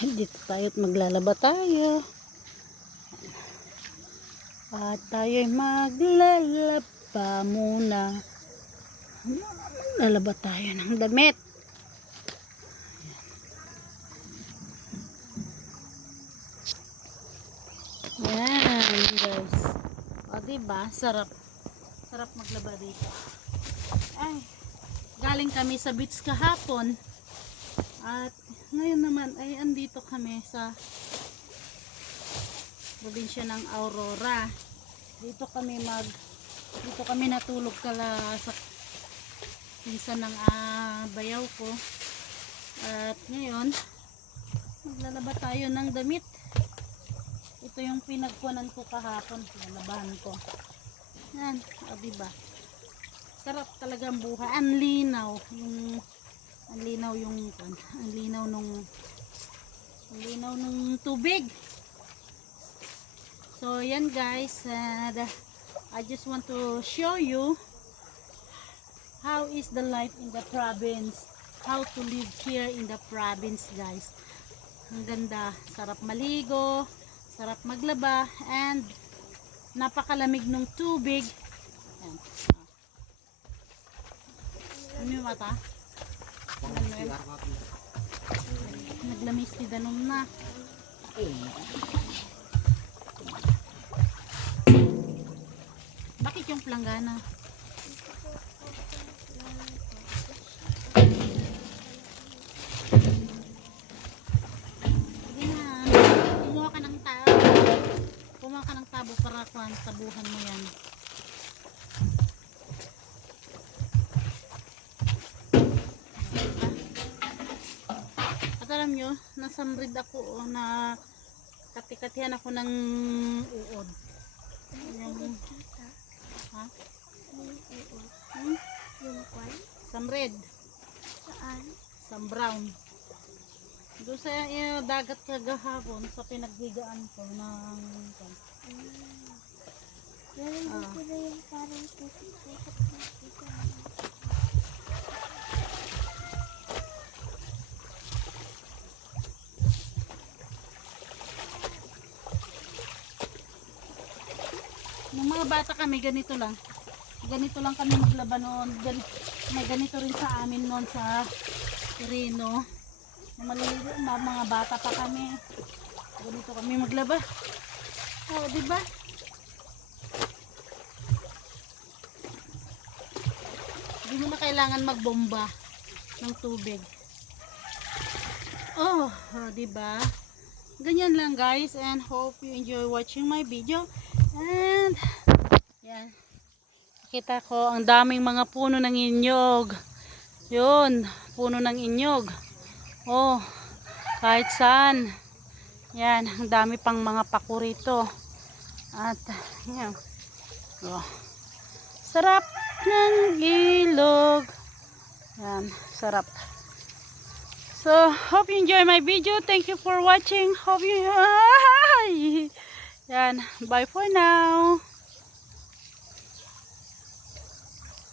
Dito tayo at maglalaba tayo. At tayo'y maglalaba muna. Lalaba tayo ng damit. Yan guys. O diba? Sarap. Sarap maglaba dito. Ay, galing kami sa beach kahapon. At ngayon naman ay andito kami sa probinsya ng Aurora. Dito kami natulog kala sa pinsan ng bayaw ko. At ngayon maglalaba tayo ng damit. Ito yung pinagkunan ko kahapon, pinalabahan ko. Yan, o diba? Sarap talaga ang buhay. Ang linaw nung tubig. So yan guys, I just want to show you how is the life in the province, how to live here in the province guys. Ang ganda, sarap maligo, sarap maglaba, and napakalamig ng tubig. Yan. Ano yung mata? Naglamis ni Danom na. Bakit yung planggana? Sige na. Kumuha ka ng tabo para tabuhan mo yan. At alam nyo, nasamrid ako na katikatihan ako ng uod. Yung, ha? Samred. Saan? Sam brown. Doon sa dagat kagahapon sa pinaghigaan ko ng Meron dito na yung parang pusik-pusik dito. Nung mga bata kami, ganito lang kami maglaba noon. May ganito rin sa amin noon sa Quirino. Nung maliliit, mga bata pa kami, ganito kami maglaba. Oh, diba? Hindi mo na kailangan magbomba ng tubig. Oh, diba? Ganyan lang guys, and hope you enjoy watching my video. And yan, kita ko ang daming mga puno ng inyog. Yun, puno ng inyog. Oh, kahit saan. Yan, ang dami pang mga pako rito. At yan, oh, sarap ng ilog. Yan, sarap. So, hope you enjoy my video. Thank you for watching. Hope you yan, bye for now.